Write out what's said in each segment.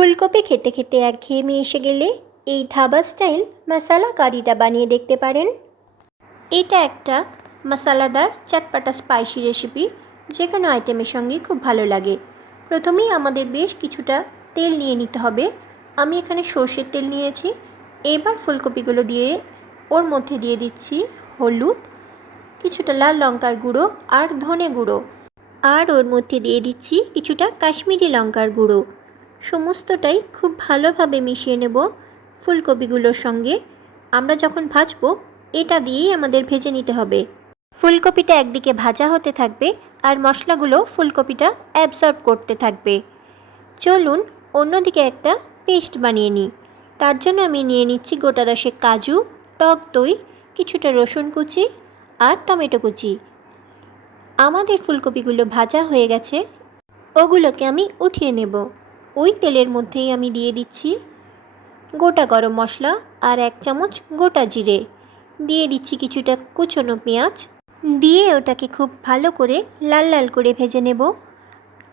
ফুলকপি খেতে খেতে এক একঘেয়েমি এসে গেলে এই ধাবা স্টাইল মশালা কারিটা বানিয়ে দেখতে পারেন। এটা একটা মশালাদার চটপাটা স্পাইসি রেসিপি, যে কোনো আইটেমের সঙ্গে খুব ভালো লাগে। প্রথমেই আমাদের বেশ কিছুটা তেল নিয়ে নিতে হবে। আমি এখানে সর্ষের তেল নিয়েছি। এবার ফুলকপিগুলো দিয়ে ওর মধ্যে দিয়ে দিচ্ছি হলুদ, কিছুটা লাল লঙ্কার গুঁড়ো আর ধনে গুঁড়ো। আর ওর মধ্যে দিয়ে দিচ্ছি কিছুটা কাশ্মীরি লঙ্কার গুঁড়ো। সমস্তটাই খুব ভালোভাবে মিশিয়ে নেব ফুলকপিগুলোর সঙ্গে। আমরা যখন ভাজবো, এটা দিয়েই আমাদের ভেজে নিতে হবে। ফুলকপিটা একদিকে ভাজা হতে থাকবে আর মশলাগুলো ফুলকপিটা অ্যাবজর্ব করতে থাকবে। চলুন অন্যদিকে একটা পেস্ট বানিয়ে নিই। তার জন্য আমি নিয়ে নিচ্ছি গোটা দশেক কাজু, টক দই, কিছুটা রসুন কুচি আর টমেটো কুচি। আমাদের ফুলকপিগুলো ভাজা হয়ে গেছে। ওগুলোকে আমি উঠিয়ে নেব। ওই তেলের মধ্যেই আমি দিয়ে দিচ্ছি গোটা গরম মশলা আর এক চামচ গোটা জিরে। দিয়ে দিচ্ছি কিছুটা কুচনো পেঁয়াজ। দিয়ে ওটাকে খুব ভালো করে লাল লাল করে ভেজে নেব।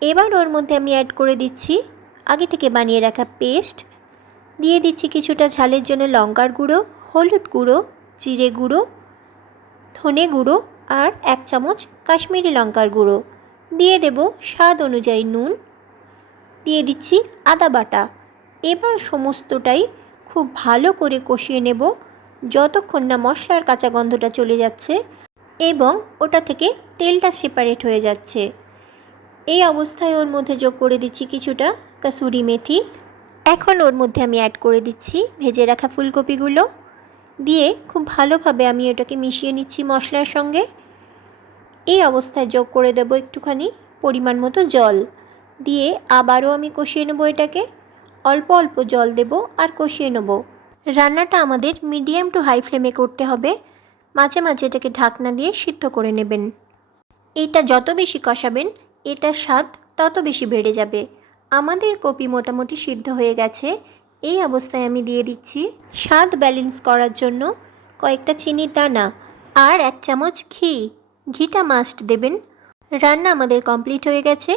এবার ওর মধ্যে আমি অ্যাড করে দিচ্ছি আগে থেকে বানিয়ে রাখা পেস্ট দিয়ে দিচ্ছি কিছুটা ঝালের জন্য লঙ্কার গুঁড়ো, হলুদ গুঁড়ো, জিরে গুঁড়ো, ধনে গুঁড়ো আর এক চামচ কাশ্মীরি লঙ্কার গুঁড়ো। দিয়ে দেব স্বাদ অনুযায়ী নুন। দিয়ে দিচ্ছি আদা বাটা। এবার সমস্তটাই খুব ভালো করে কষিয়ে নেব। যতক্ষণ না মশলার কাঁচা গন্ধটা চলে যাচ্ছে এবং ওটা থেকে তেলটা সেপারেট হয়ে যাচ্ছে। এই অবস্থায় ওর মধ্যে যোগ করে দিচ্ছি কিছুটা কাসুরি মেথি। এখন ওর মধ্যে আমি অ্যাড করে দিচ্ছি ভেজে রাখা ফুলকপিগুলো। দিয়ে খুব ভালোভাবে আমি ওটাকে মিশিয়ে নিচ্ছি মশলার সঙ্গে। এই অবস্থায় যোগ করে দেব একটুখানি পরিমাণ মতো জল। দিয়ে আবারও আমি কষিয়ে নেব এটাকে। অল্প অল্প জল দেব আর কষিয়ে নেব। রান্নাটা আমাদের মিডিয়াম টু হাই ফ্লেমে করতে হবে। মাঝে মাঝে এটাকে ঢাকনা দিয়ে সিদ্ধ করে নেবেন। এটা যত বেশি কষাবেন, এটার স্বাদ তত বেশি বেড়ে যাবে। আমাদের কপি মোটামুটি সিদ্ধ হয়ে গেছে। এই অবস্থায় আমি দিয়ে দিচ্ছি স্বাদ ব্যালেন্স করার জন্য কয়েকটা চিনির দানা আর এক চামচ ঘি। ঘিটা মাস্ট দেবেন। রান্না আমাদের কমপ্লিট হয়ে গেছে।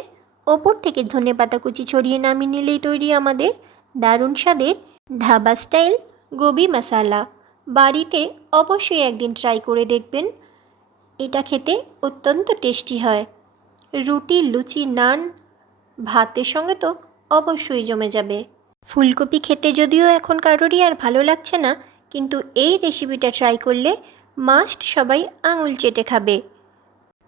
ওপর থেকে ধনে পাতা কুচি ছড়িয়ে নামিয়ে নিলেই তৈরি আমাদের দারুণ স্বাদের ধাবা স্টাইল গোবি মশালা। বাড়িতে অবশ্যই একদিন ট্রাই করে দেখবেন। এটা খেতে অত্যন্ত টেস্টি হয়। রুটি, লুচি, নান ভাতের সঙ্গে তো অবশ্যই জমে যাবে। ফুলকপি খেতে যদিও এখন কারোরই আর ভালো লাগছে না, কিন্তু এই রেসিপিটা ট্রাই করলে মাস্ট সবাই আঙুল চেটে খাবে।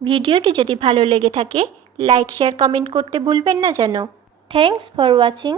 ভিডিওটি যদি ভালো লেগে থাকে লাইক শেয়ার কমেন্ট করতে ভুলবেন না যেন। Thanks for watching